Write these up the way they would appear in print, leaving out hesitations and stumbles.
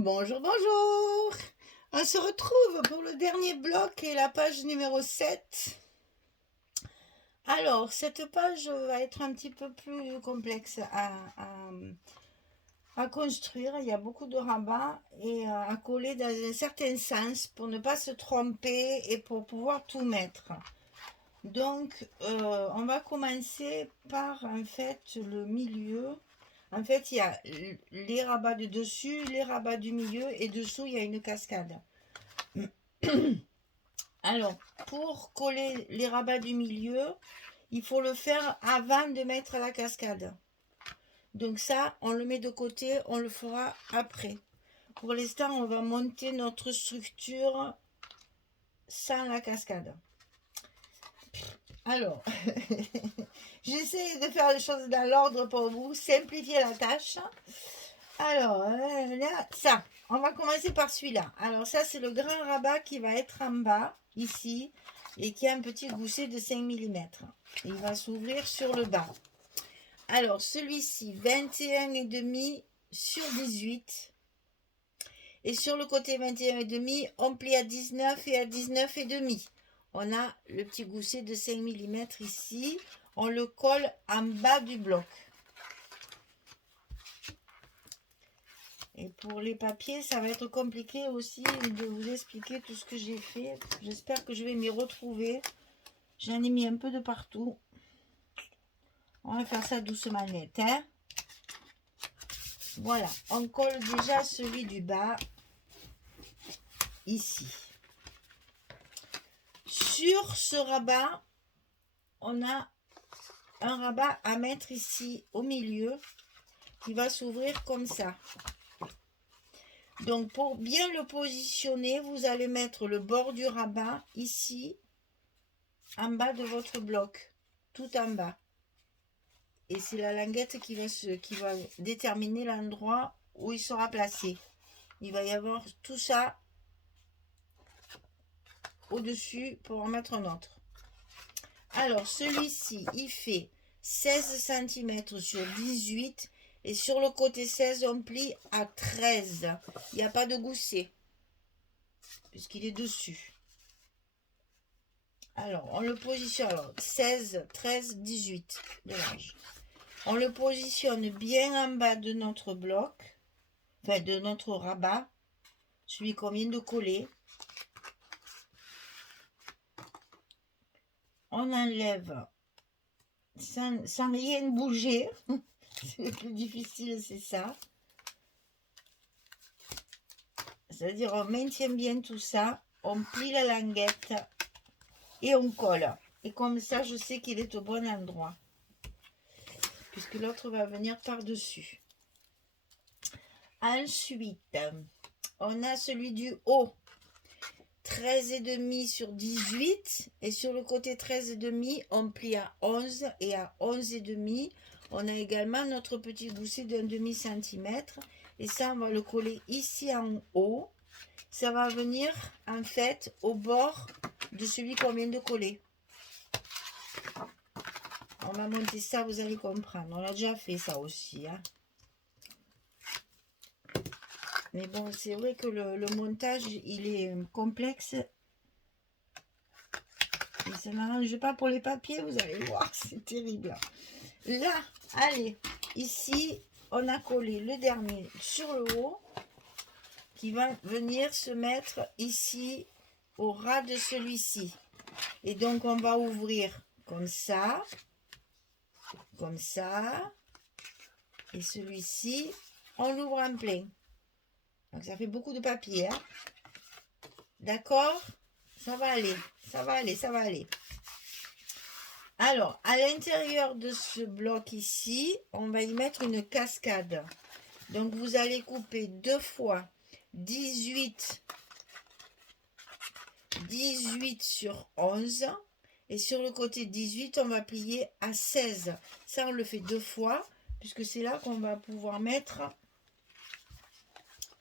Bonjour, bonjour. On se retrouve pour le dernier bloc et la page numéro 7. Alors, cette page va être un petit peu plus complexe à construire. Il y a beaucoup de rabats et à coller dans un certain sens pour ne pas se tromper et pour pouvoir tout mettre. Donc, on va commencer par en fait le milieu. En fait, il y a les rabats de dessus, les rabats du milieu et dessous, il y a une cascade. Alors, pour coller les rabats du milieu, il faut le faire avant de mettre la cascade. Donc ça, on le met de côté, on le fera après. Pour l'instant, on va monter notre structure sans la cascade. Alors, j'essaie de faire les choses dans l'ordre pour vous, simplifier la tâche. Alors, là, ça, on va commencer par celui-là. Alors ça, c'est le grand rabat qui va être en bas, ici, et qui a un petit gousset de 5 mm. Il va s'ouvrir sur le bas. Alors, celui-ci, 21,5 sur 18. Et sur le côté 21,5, on plie à 19 et à 19,5. On a le petit gousset de 5 mm ici. On le colle en bas du bloc. Et pour les papiers, ça va être compliqué aussi de vous expliquer tout ce que j'ai fait. J'espère que je vais m'y retrouver. J'en ai mis un peu de partout. On va faire ça doucement net, hein. Voilà, on colle déjà celui du bas ici. Sur ce rabat, on a un rabat à mettre ici au milieu qui va s'ouvrir comme ça. Donc pour bien le positionner, vous allez mettre le bord du rabat ici, en bas de votre bloc, tout en bas. Et c'est la languette qui va déterminer l'endroit où il sera placé. Il va y avoir tout ça au-dessus pour en mettre un autre. Alors celui-ci, il fait 16 cm sur 18 et sur le côté 16, on plie à 13. Il n'y a pas de gousset puisqu'il est dessus. Alors, on le positionne, alors 16, 13, 18 de large. On le positionne bien en bas de notre bloc, enfin de notre rabat, celui qu'on vient de coller. On enlève sans rien bouger. Le plus difficile, c'est ça. C'est-à-dire, on maintient bien tout ça, on plie la languette et on colle. Et comme ça, je sais qu'il est au bon endroit, puisque l'autre va venir par-dessus. Ensuite, on a celui du haut, 13,5 sur 18. Et sur le côté 13,5, on plie à 11. Et à 11,5, on a également notre petit gousset d'un demi-centimètre. Et ça, on va le coller ici en haut. Ça va venir, en fait, au bord de celui qu'on vient de coller. On va monter ça, vous allez comprendre. On a déjà fait ça aussi, hein. Mais bon, c'est vrai que le montage, il est complexe. Et ça ne m'arrange pas pour les papiers, vous allez voir, c'est terrible. Là, allez, ici, on a collé le dernier sur le haut, qui va venir se mettre ici, au ras de celui-ci. Et donc, on va ouvrir comme ça, et celui-ci, on l'ouvre en plein. Donc ça fait beaucoup de papier, hein. D'accord? Ça va aller, ça va aller, ça va aller. Alors, à l'intérieur de ce bloc ici, on va y mettre une cascade. Donc vous allez couper 2 fois 18 sur 11. Et sur le côté 18, on va plier à 16. Ça, on le fait 2 fois, puisque c'est là qu'on va pouvoir mettre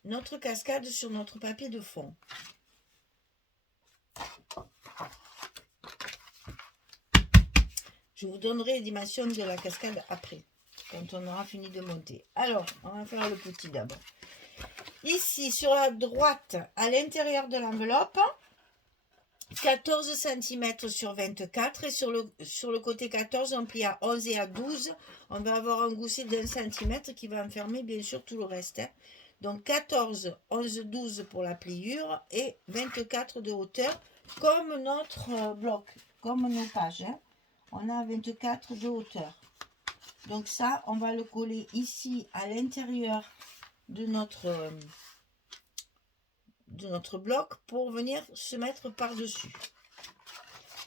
notre cascade sur notre papier de fond. Je vous donnerai les dimensions de la cascade après, quand on aura fini de monter. Alors, on va faire le petit d'abord. Ici, sur la droite, à l'intérieur de l'enveloppe, 14 cm sur 24 et sur le côté 14, on plie à 11 et à 12. On va avoir un gousset d'1 cm qui va enfermer bien sûr tout le reste. Hein. Donc 14, 11, 12 pour la pliure et 24 de hauteur comme notre bloc, comme nos pages. Hein. On a 24 de hauteur. Donc ça, on va le coller ici à l'intérieur de notre bloc pour venir se mettre par-dessus.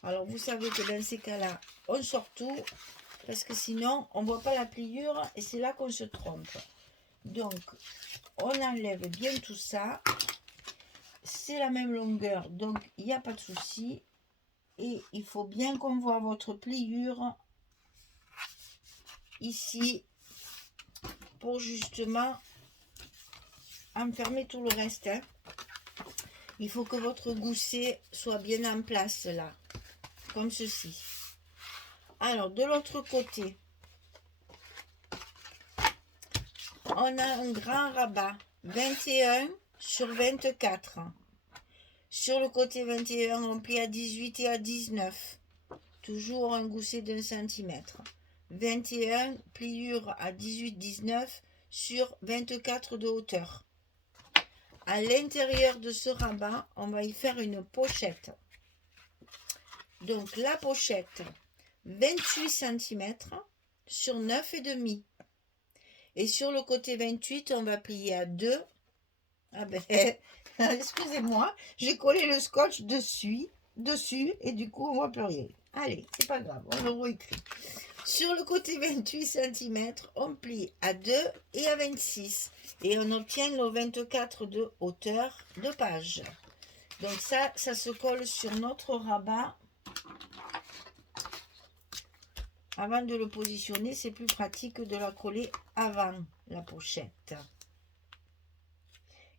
Alors vous savez que dans ces cas-là, on sort tout parce que sinon on ne voit pas la pliure et c'est là qu'on se trompe. Donc on enlève bien tout ça. C'est la même longueur, donc il n'y a pas de souci. Et il faut bien qu'on voit votre pliure ici pour justement enfermer tout le reste. Hein. Il faut que votre gousset soit bien en place là, comme ceci. Alors, de l'autre côté, on a un grand rabat, 21 sur 24. Sur le côté 21, on plie à 18 et à 19. Toujours un gousset d'1 cm. 21, pliure à 18-19 sur 24 de hauteur. À l'intérieur de ce rabat, on va y faire une pochette. Donc la pochette, 28 cm sur 9,5. Et sur le côté 28, on va plier à 2. Ah ben, excusez-moi, j'ai collé le scotch dessus et du coup on voit plus rien. Allez, c'est pas grave, on le réécrit. Sur le côté 28 cm, on plie à 2 et à 26. Et on obtient nos 24 de hauteur de page. Donc ça se colle sur notre rabat. Avant de le positionner, c'est plus pratique de la coller avant la pochette.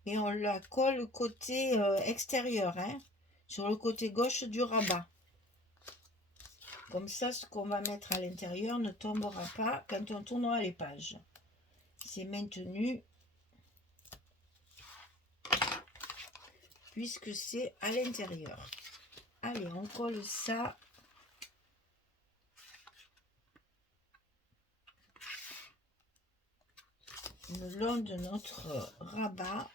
Et on la colle côté extérieur, hein, sur le côté gauche du rabat. Comme ça, ce qu'on va mettre à l'intérieur ne tombera pas quand on tournera les pages. C'est maintenu puisque c'est à l'intérieur. Allez, on colle ça. Le long de notre rabat.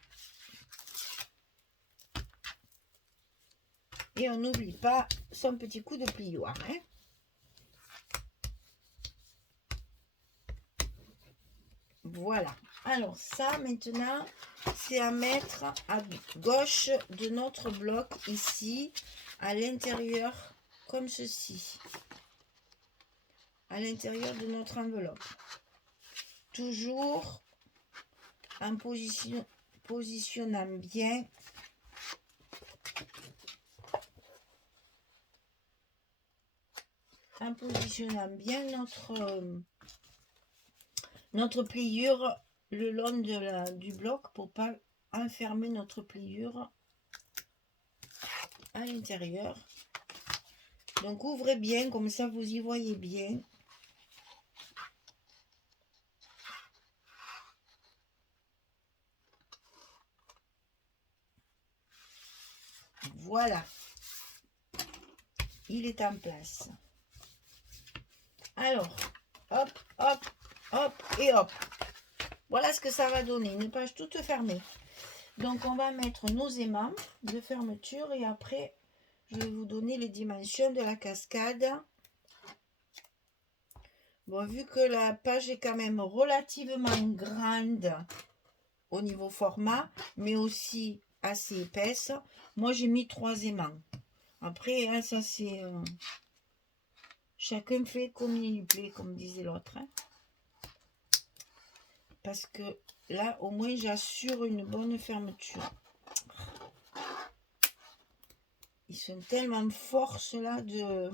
Et on n'oublie pas son petit coup de plioir. Hein. Voilà. Alors ça, maintenant, c'est à mettre à gauche de notre bloc ici, à l'intérieur, comme ceci. À l'intérieur de notre enveloppe. Toujours en positionnant bien. En positionnant bien notre pliure le long du bloc pour pas enfermer notre pliure à l'intérieur. Donc ouvrez bien, comme ça vous y voyez bien. Voilà. Il est en place. Alors, hop, hop, hop et hop. Voilà ce que ça va donner, une page toute fermée. Donc on va mettre nos aimants de fermeture et après je vais vous donner les dimensions de la cascade. Bon, vu que la page est quand même relativement grande au niveau format, mais aussi assez épaisse, moi j'ai mis 3 aimants. Après, hein, ça c'est... chacun fait comme il lui plaît, comme disait l'autre. Hein. Parce que là, au moins, j'assure une bonne fermeture. Ils sont tellement forts, ceux-là, de...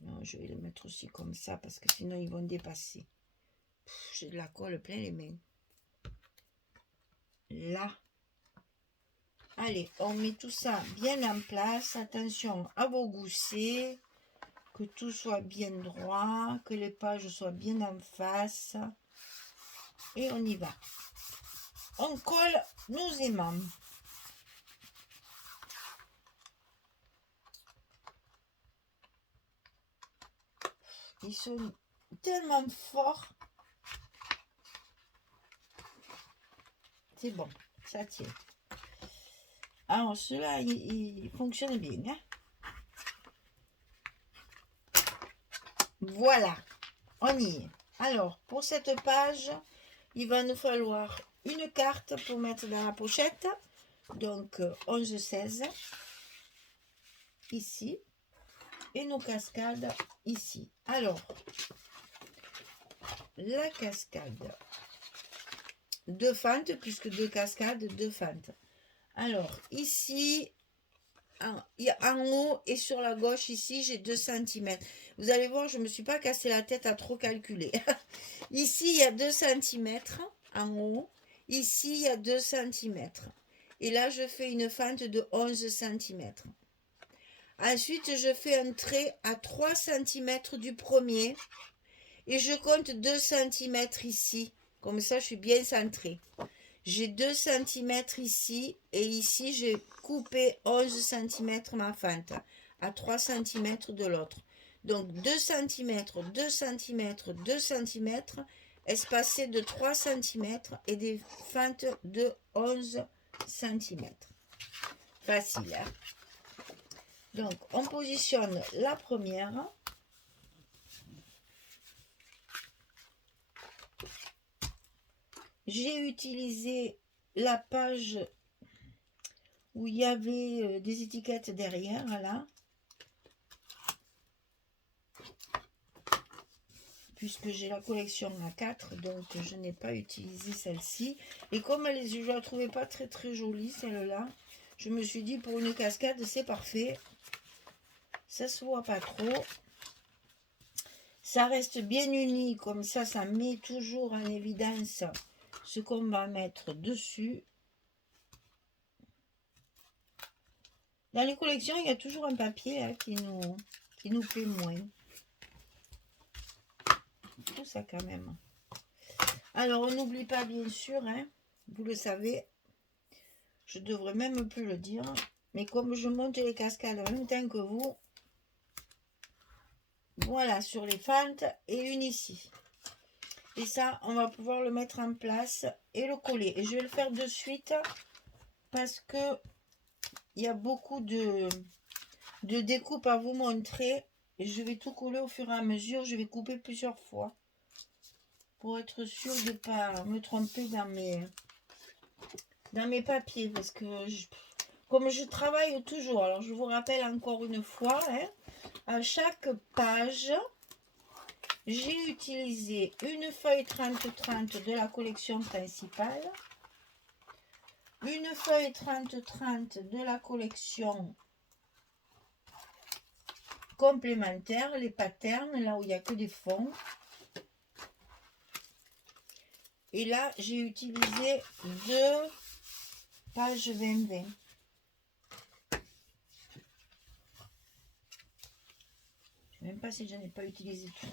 Non, je vais les mettre aussi comme ça, parce que sinon, ils vont dépasser. J'ai de la colle plein les mains. Là. Allez, on met tout ça bien en place. Attention à vos goussets. Que tout soit bien droit. Que les pages soient bien en face. Et on y va. on colle nos aimants. Ils sont tellement forts. C'est bon, ça tient. Alors, ceux-là, ils fonctionnent bien. Hein? Voilà, on y est. Alors, pour cette page, il va nous falloir une carte pour mettre dans la pochette. Donc, 11-16, ici. Et nos cascades, ici. Alors, la cascade. 2 fentes, puisque 2 cascades, 2 fentes. Alors, ici, en haut et sur la gauche, ici, j'ai 2 cm. Vous allez voir, je ne me suis pas cassé la tête à trop calculer. Ici, il y a 2 cm en haut. Ici, il y a 2 cm. Et là, je fais une fente de 11 cm. Ensuite, je fais un trait à 3 cm du premier. Et je compte 2 cm ici. Comme ça, je suis bien centrée. J'ai 2 cm ici. Et ici, j'ai coupé 11 cm ma fente. À 3 cm de l'autre. Donc 2 cm, 2 cm, 2 cm. Espacé de 3 cm. Et des fentes de 11 cm. Facile, hein? Donc, on positionne la première. J'ai utilisé la page où il y avait des étiquettes derrière, là. Puisque j'ai la collection A4, donc je n'ai pas utilisé celle-ci. Et comme je ne la trouvais pas très très jolie, celle-là, je me suis dit pour une cascade, c'est parfait. Ça se voit pas trop. Ça reste bien uni, comme ça met toujours en évidence ce qu'on va mettre dessus. Dans les collections, il y a toujours un papier hein, qui nous plaît moins. Tout ça quand même. Alors, on n'oublie pas bien sûr, hein, vous le savez, je devrais même plus le dire, mais comme je monte les cascades en même temps que vous, voilà, sur les fentes et une ici. Et ça, on va pouvoir le mettre en place et le coller. Et je vais le faire de suite parce que il y a beaucoup de découpes à vous montrer. Et je vais tout coller au fur et à mesure. Je vais couper plusieurs fois pour être sûr de ne pas me tromper dans mes papiers. Parce que comme je travaille toujours, alors je vous rappelle encore une fois, hein, à chaque page, j'ai utilisé une feuille 30-30 de la collection principale, une feuille 30-30 de la collection complémentaire, les patterns, là où il n'y a que des fonds. Et là, j'ai utilisé 2 pages 20-20. Je ne sais même pas si je n'ai pas utilisé tout.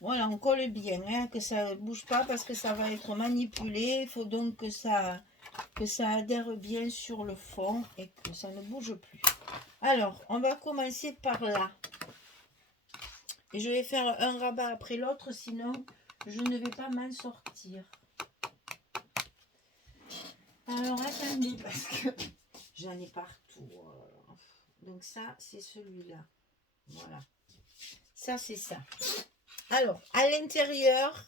Voilà, on colle bien, hein, que ça ne bouge pas parce que ça va être manipulé. Il faut donc que ça adhère bien sur le fond et que ça ne bouge plus. Alors, on va commencer par là. Et je vais faire un rabat après l'autre, sinon je ne vais pas m'en sortir. Alors, attendez, parce que j'en ai partout. Donc ça, c'est celui-là. Voilà. Ça, c'est ça. Alors, à l'intérieur,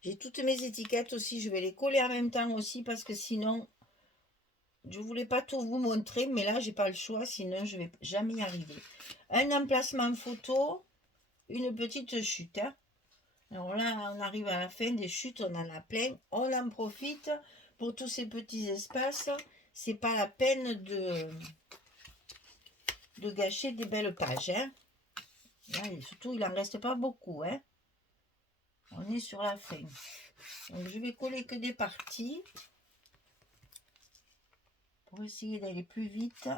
j'ai toutes mes étiquettes aussi. Je vais les coller en même temps aussi parce que sinon, je ne voulais pas tout vous montrer. Mais là, j'ai pas le choix. Sinon, je ne vais jamais y arriver. Un emplacement photo, une petite chute. Hein. Alors là, on arrive à la fin des chutes. On en a plein. On en profite pour tous ces petits espaces. C'est pas la peine de gâcher des belles pages. Hein. Là, surtout, il n'en reste pas beaucoup. Hein. On est sur la fin. Donc, je vais coller que des parties pour essayer d'aller plus vite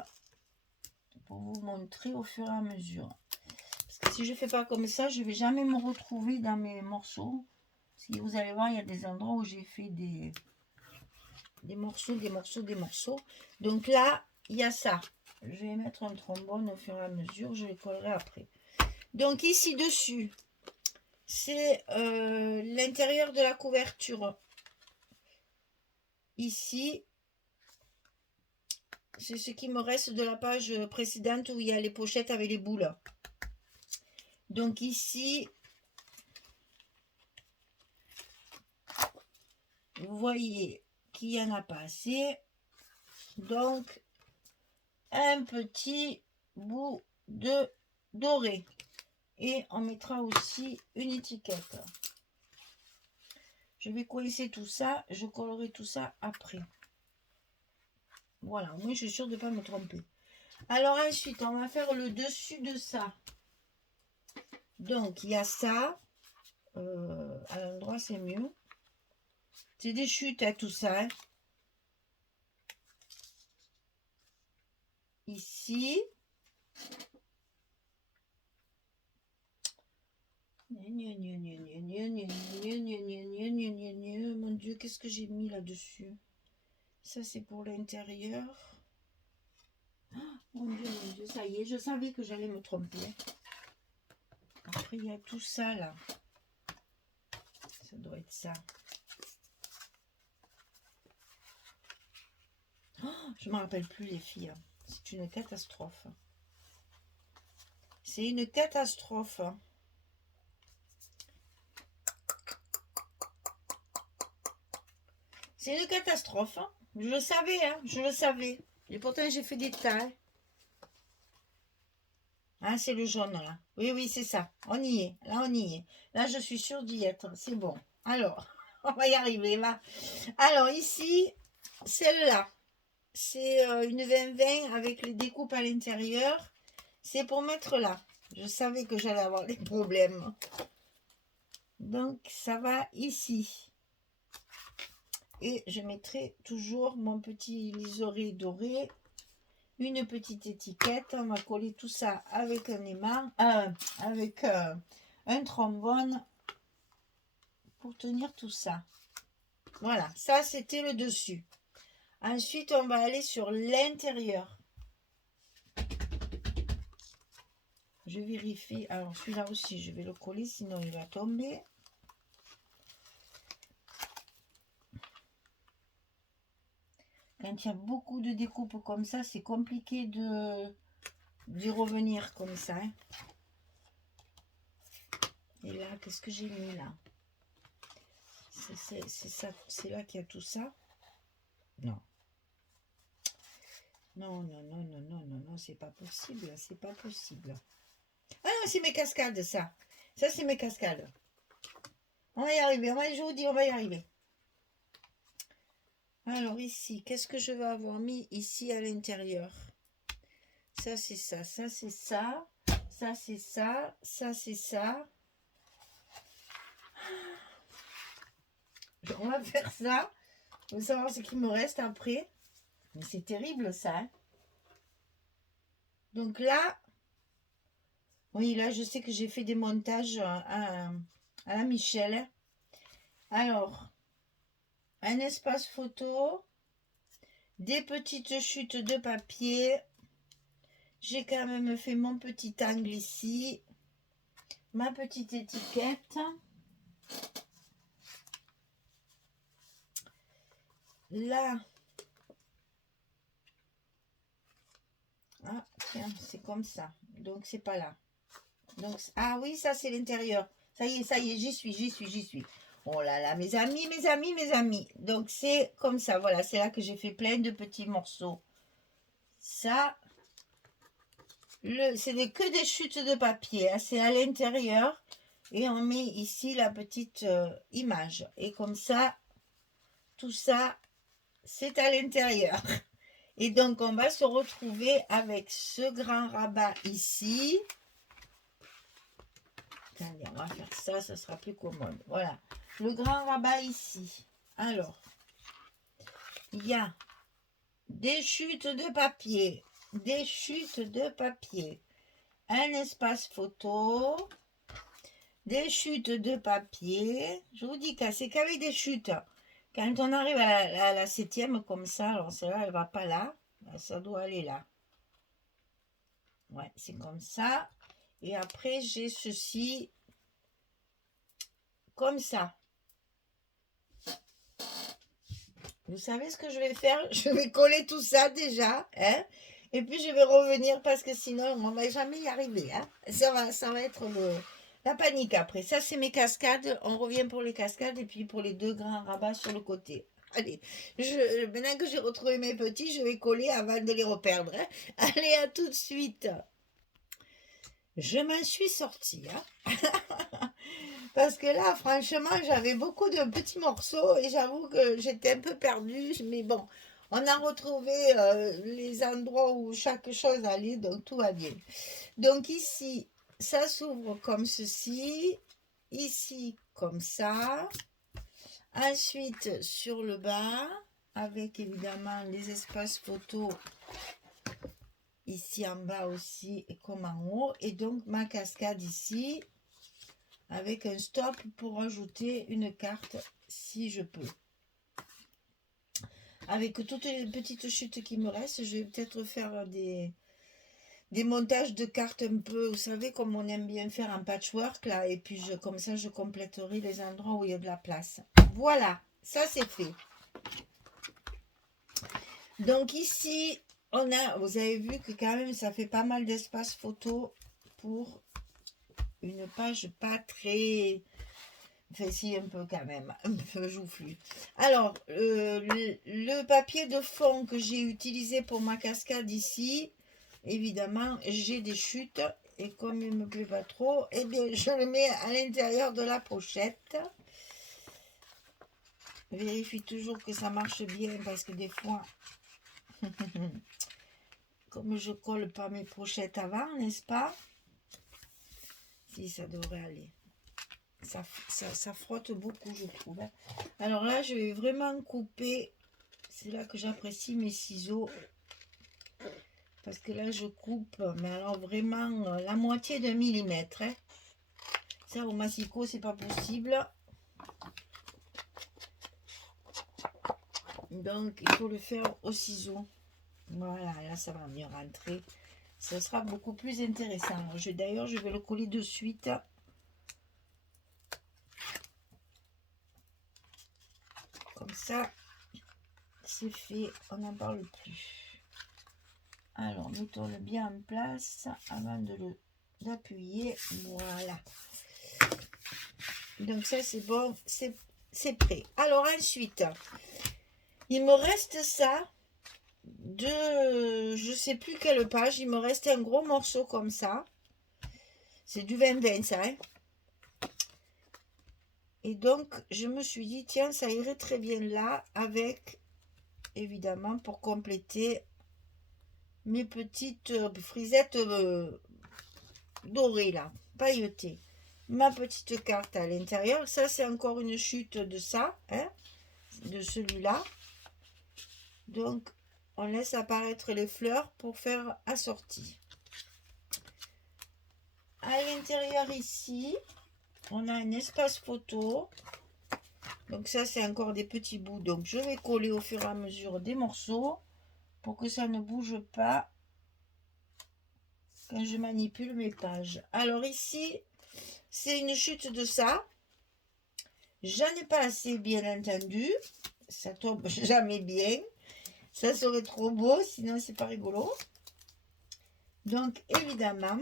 pour vous montrer au fur et à mesure. Parce que si je ne fais pas comme ça, je ne vais jamais me retrouver dans mes morceaux. Si vous allez voir, il y a des endroits où j'ai fait des morceaux, des morceaux, des morceaux. Donc là, il y a ça. Je vais mettre un trombone au fur et à mesure. Je les collerai après. Donc ici dessus, c'est l'intérieur de la couverture. Ici, c'est ce qui me reste de la page précédente où il y a les pochettes avec les boules. Donc ici, vous voyez qu'il n'y en a pas assez. Donc, un petit bout de doré. Et on mettra aussi une étiquette. Je vais coincer tout ça. Je collerai tout ça après. Voilà, moi je suis sûre de ne pas me tromper. Alors ensuite, on va faire le dessus de ça. Donc, il y a ça. À l'endroit, c'est mieux. C'est des chutes à tout ça. Hein. Ici. Mon Dieu, qu'est-ce que j'ai mis là-dessus? Ça, c'est pour l'intérieur. Mon Dieu, ça y est, je savais que j'allais me tromper. Après, il y a tout ça, là. Ça doit être ça. Je ne me rappelle plus, les filles. C'est une catastrophe. C'est une catastrophe. C'est une catastrophe. Hein. Je le savais, hein. Je le savais. Et pourtant, j'ai fait des tas. Ah, c'est le jaune, là. Oui, oui, c'est ça. On y est. Là, on y est. Là, je suis sûre d'y être. C'est bon. Alors, on va y arriver, là. Alors, ici, celle-là. C'est une 20-20 avec les découpes à l'intérieur. C'est pour mettre là. Je savais que j'allais avoir des problèmes. Donc, ça va ici. Et je mettrai toujours mon petit liseré doré. Une petite étiquette. On va coller tout ça avec un aimant. Avec un trombone. Pour tenir tout ça. Voilà. Ça, c'était le dessus. Ensuite, on va aller sur l'intérieur. Je vérifie. Alors, celui-là aussi, je vais le coller, sinon il va tomber. Quand il y a beaucoup de découpes comme ça, c'est compliqué d'y revenir comme ça. Hein. Et là, qu'est-ce que j'ai mis là? C'est là qu'il y a tout ça. Non. Non, non, non, non, non, non, non, c'est pas possible, c'est pas possible. Ah non, c'est mes cascades, ça. Ça, c'est mes cascades. On va y arriver, je vous dis, on va y arriver. Alors ici, qu'est-ce que je vais avoir mis ici à l'intérieur? Ça, c'est ça, ça, c'est ça, ça, c'est ça, ça, c'est ça. On va faire ça. Pour savoir ce qui me reste après. Mais c'est terrible, ça. Hein. Donc là, oui, là, je sais que j'ai fait des montages à la Michel. Alors, un espace photo, des petites chutes de papier. J'ai quand même fait mon petit angle ici. Ma petite étiquette. Là. Ah, tiens, c'est comme ça. Donc, c'est pas là. Donc, ah oui, ça, c'est l'intérieur. Ça y est, j'y suis. Oh là là, mes amis. Donc, c'est comme ça, voilà. C'est là que j'ai fait plein de petits morceaux. Ça, c'est que des chutes de papier. Hein, c'est à l'intérieur. Et on met ici la petite image. Et comme ça, tout ça, c'est à l'intérieur. Et donc, on va se retrouver avec ce grand rabat ici. Attendez, on va faire ça, ça sera plus commode. Voilà, le grand rabat ici. Alors, il y a des chutes de papier, un espace photo, des chutes de papier. Je vous dis que c'est qu'avec des chutes. Quand on arrive à la septième comme ça, alors celle-là, elle va pas là. Ça doit aller là. Ouais, c'est comme ça. Et après, j'ai ceci comme ça. Vous savez ce que je vais faire? Je vais coller tout ça déjà, hein? Et puis je vais revenir parce que sinon on va jamais y arriver, hein? Ça va être la panique après. Ça c'est mes cascades. On revient pour les cascades et puis pour les deux grands rabats sur le côté. Allez, maintenant que j'ai retrouvé mes petits, je vais coller avant de les reperdre, hein? Allez, à tout de suite. Je m'en suis sortie, hein? Parce que là, franchement, j'avais beaucoup de petits morceaux et j'avoue que j'étais un peu perdue. Mais bon, on a retrouvé les endroits où chaque chose allait, donc tout va bien. Donc ici, ça s'ouvre comme ceci. Ici, comme ça. Ensuite, sur le bas, avec évidemment les espaces photos ici en bas aussi et comme en haut. Et donc ma cascade ici avec un stop pour ajouter une carte si je peux. Avec toutes les petites chutes qui me restent, je vais peut-être faire des montages de cartes un peu, vous savez, comme on aime bien faire en patchwork là, et puis comme ça je compléterai les endroits où il y a de la place. Voilà, ça c'est fait. Donc ici, on a, vous avez vu que quand même ça fait pas mal d'espace photo pour une page pas très... Enfin si, un peu quand même, un peu joufflu. Alors, le papier de fond que j'ai utilisé pour ma cascade ici, évidemment, j'ai des chutes. Et comme il ne me plaît pas trop, eh bien, je le mets à l'intérieur de la pochette. Vérifie toujours que ça marche bien parce que des fois, comme je colle pas mes pochettes avant, n'est-ce pas? Si, ça devrait aller. Ça frotte beaucoup, je trouve. Alors là, je vais vraiment couper. C'est là que j'apprécie mes ciseaux. Parce que là, je coupe, mais alors vraiment la moitié d'un millimètre. Hein. Ça, au massicot, c'est pas possible. Donc, il faut le faire au ciseau. Voilà, là, ça va mieux rentrer. Ça sera beaucoup plus intéressant. D'ailleurs, je vais le coller de suite. Comme ça, c'est fait. On n'en parle plus. Alors, mettons-le bien en place avant d'appuyer. Voilà. Donc ça, c'est bon. C'est prêt. Alors, ensuite, il me reste ça de... Je sais plus quelle page. Il me reste un gros morceau comme ça. C'est du 20-20, ça, hein. Et donc, je me suis dit, tiens, ça irait très bien là, avec, évidemment, pour compléter mes petites frisettes dorées, là, pailletées. Ma petite carte à l'intérieur. Ça, c'est encore une chute de ça, hein, de celui-là. Donc, on laisse apparaître les fleurs pour faire assorti. À l'intérieur, ici, on a un espace photo. Donc ça, c'est encore des petits bouts. Donc je vais coller au fur et à mesure des morceaux pour que ça ne bouge pas quand je manipule mes pages. Alors ici, c'est une chute de ça. J'en ai pas assez, bien entendu. Ça tombe jamais bien. Ça serait trop beau, sinon c'est pas rigolo. Donc évidemment,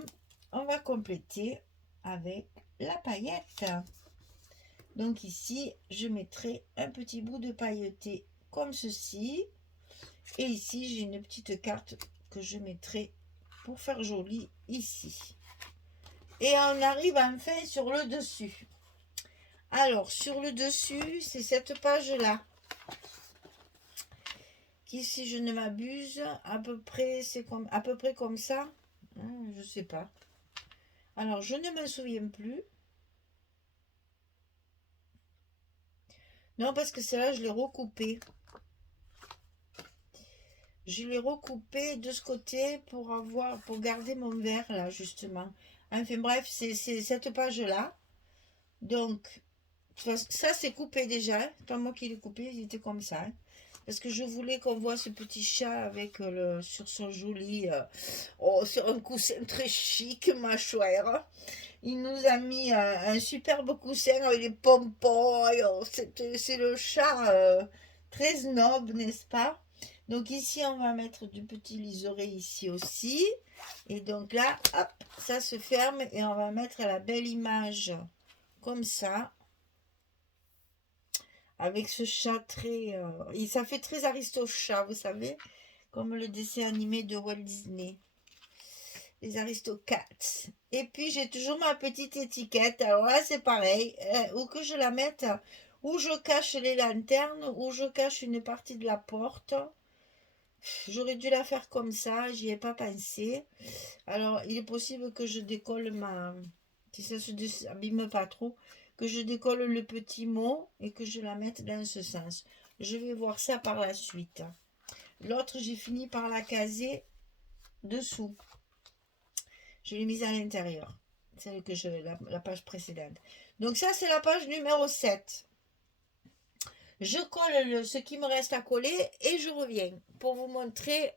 on va compléter avec la paillette. Donc ici, je mettrai un petit bout de pailleté comme ceci. Et ici, j'ai une petite carte que je mettrai pour faire joli ici. Et on arrive enfin sur le dessus. Alors, sur le dessus, c'est cette page-là. Qui, si je ne m'abuse, à peu près comme ça. Je ne sais pas. Alors, je ne me souviens plus. Non, parce que celle-là, je l'ai recoupée. Je l'ai recoupé de ce côté pour garder mon verre là, justement. Enfin bref, c'est cette page-là. Donc, ça c'est coupé déjà. C'est pas moi qui l'ai coupé, il était comme ça. Hein. Parce que je voulais qu'on voit ce petit chat avec sur son joli, sur un coussin très chic, ma chouette. Il nous a mis un superbe coussin avec des pompons. C'est le chat très snob, n'est-ce pas? Donc ici, on va mettre du petit liseré ici aussi. Et donc là, hop, ça se ferme et on va mettre la belle image comme ça. Avec ce chat très... ça fait très Aristo-chat, vous savez, comme le dessin animé de Walt Disney. Les Aristocats. Et puis j'ai toujours ma petite étiquette. Alors là c'est pareil. Où que je la mette, où je cache les lanternes, où je cache une partie de la porte. J'aurais dû la faire comme ça, j'y ai pas pensé. Alors il est possible que je décolle ma... Si ça se abîme pas trop, que je décolle le petit mot et que je la mette dans ce sens. Je vais voir ça par la suite. L'autre j'ai fini par la caser dessous. Je l'ai mise à l'intérieur. Celle que la page précédente. Donc ça, c'est la page numéro 7. Je colle ce qui me reste à coller et je reviens pour vous montrer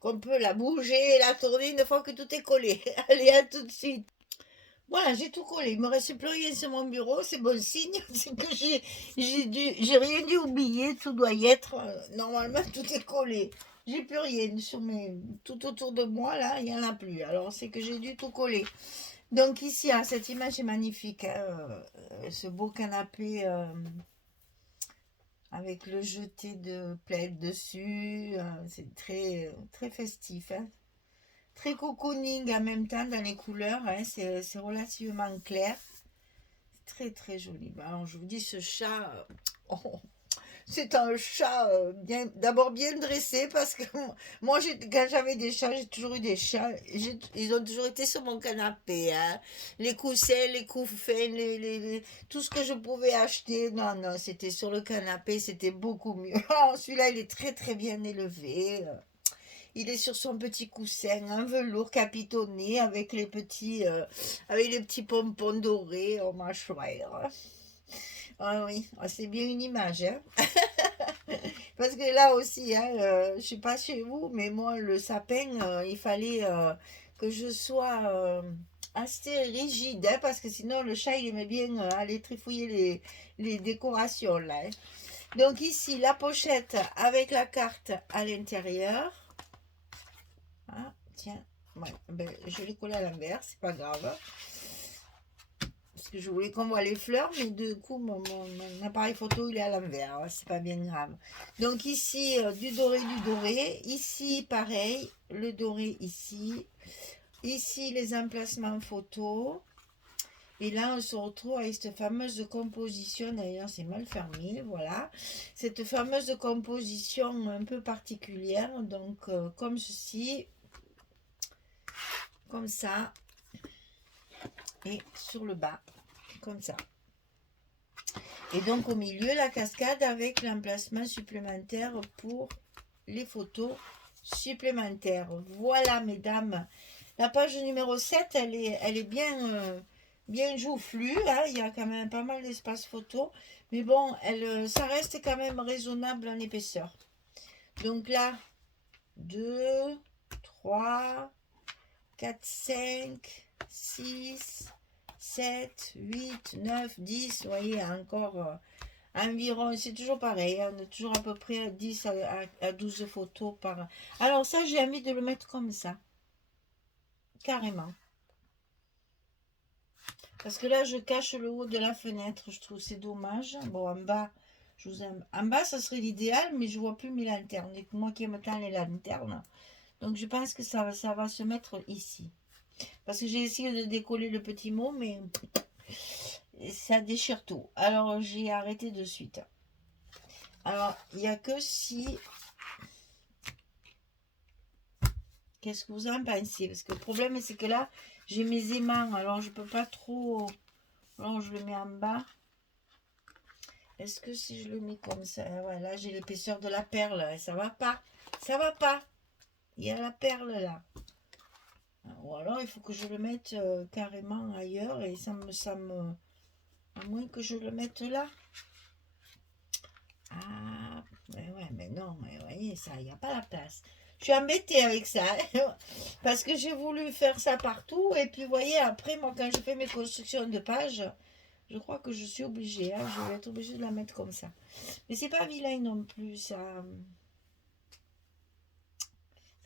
qu'on peut la bouger et la tourner une fois que tout est collé. Allez, à tout de suite. Voilà, j'ai tout collé. Il me reste plus rien sur mon bureau. C'est bon signe. C'est que j'ai rien dû oublier. Tout doit y être. Normalement, tout est collé. J'ai plus rien tout autour de moi, là, il n'y en a plus. Alors, c'est que j'ai dû tout coller. Donc, ici, cette image est magnifique. Hein, ce beau canapé avec le jeté de plaid dessus. C'est très, très festif. Hein. Très cocooning en même temps dans les couleurs. Hein, c'est relativement clair. Très, très joli. Alors, je vous dis, ce chat... c'est un chat d'abord bien dressé parce que moi, quand j'avais des chats, j'ai toujours eu des chats. Ils ont toujours été sur mon canapé. Hein. Les coussins, les couffins, tout ce que je pouvais acheter. Non, non, c'était sur le canapé, c'était beaucoup mieux. Celui-là, il est très, très bien élevé. Il est sur son petit coussin, un velours capitonné avec avec les petits pompons dorés. Oh, ma chouette. Ah oui, c'est bien une image. Hein. Parce que là aussi, hein, je ne suis pas chez vous, mais moi, le sapin, il fallait que je sois assez rigide, hein, parce que sinon, le chat, il aimait bien aller trifouiller les décorations, là. Hein. Donc ici, la pochette avec la carte à l'intérieur. Ah, tiens, ouais, ben, je l'ai collé à l'envers, c'est pas grave. Parce que je voulais qu'on voit les fleurs, mais du coup, mon appareil photo, il est à l'envers. Hein, c'est pas bien grave. Donc ici, du doré, du doré. Ici, pareil, le doré ici. Ici, les emplacements photos. Et là, on se retrouve avec cette fameuse composition. D'ailleurs, c'est mal fermé, voilà. Cette fameuse composition un peu particulière. Donc, comme ceci. Comme ça. Et sur le bas. Comme ça. Et donc au milieu, la cascade avec l'emplacement supplémentaire pour les photos supplémentaires. Voilà, mesdames. La page numéro 7, elle est bien, bien joufflue. Hein. Il y a quand même pas mal d'espace photo. Mais bon, ça reste quand même raisonnable en épaisseur. Donc là, 2, 3, 4, 5, 6... 7, 8, 9, 10, vous voyez, encore environ, c'est toujours pareil, hein, on est toujours à peu près à 10 à 12 photos par... Alors ça, j'ai envie de le mettre comme ça, carrément. Parce que là, je cache le haut de la fenêtre, je trouve c'est dommage. Bon, en bas, en bas, ça serait l'idéal, mais je vois plus mes lanternes. Et moi qui aime tant les lanternes. Donc je pense que ça va se mettre ici. Parce que j'ai essayé de décoller le petit mot, mais ça déchire tout. Alors, j'ai arrêté de suite. Alors, il n'y a que si... Qu'est-ce que vous en pensez? Parce que le problème, c'est que là, j'ai mes aimants. Alors, je peux pas trop... Alors, je le mets en bas. Est-ce que si je le mets comme ça... Ouais, là, j'ai l'épaisseur de la perle. Ça va pas. Ça va pas. Il y a la perle, là. Ou alors, il faut que je le mette carrément ailleurs. Et ça me... À moins que je le mette là. Ah, ouais, mais non, mais vous voyez, ça, il n'y a pas la place. Je suis embêtée avec ça, parce que j'ai voulu faire ça partout, et puis vous voyez, après, moi, quand je fais mes constructions de pages, je crois que je suis obligée, hein, je vais être obligée de la mettre comme ça. Mais c'est pas vilain non plus, ça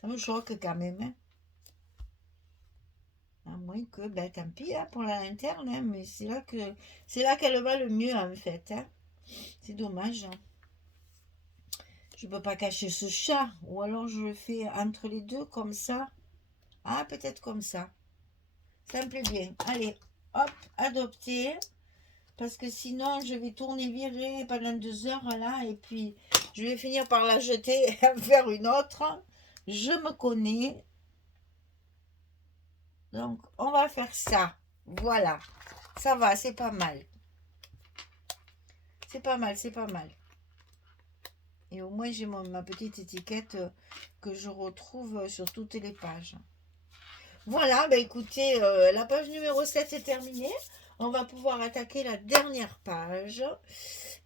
me choque quand même, hein. À moins que, ben tant pis, hein, pour la lanterne, hein, mais c'est là qu'elle va le mieux, en fait, hein. C'est dommage, hein. Je peux pas cacher ce chat. Ou alors je le fais entre les deux comme ça. Ah, peut-être comme ça. Ça me plaît bien. Allez, hop, adopter. Parce que sinon, je vais tourner virer pendant 2 heures là. Et puis, je vais finir par la jeter et en faire une autre. Je me connais. Donc, on va faire ça. Voilà. Ça va, c'est pas mal. C'est pas mal, c'est pas mal. Et au moins, j'ai ma petite étiquette que je retrouve sur toutes les pages. Voilà, bah écoutez, la page numéro 7 est terminée. On va pouvoir attaquer la dernière page.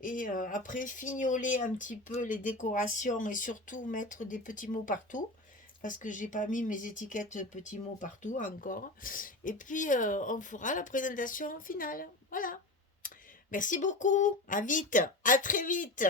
Et après, fignoler un petit peu les décorations et surtout mettre des petits mots partout. Parce que j'ai pas mis mes étiquettes petits mots partout encore. Et puis, on fera la présentation finale. Voilà. Merci beaucoup. À vite. À très vite.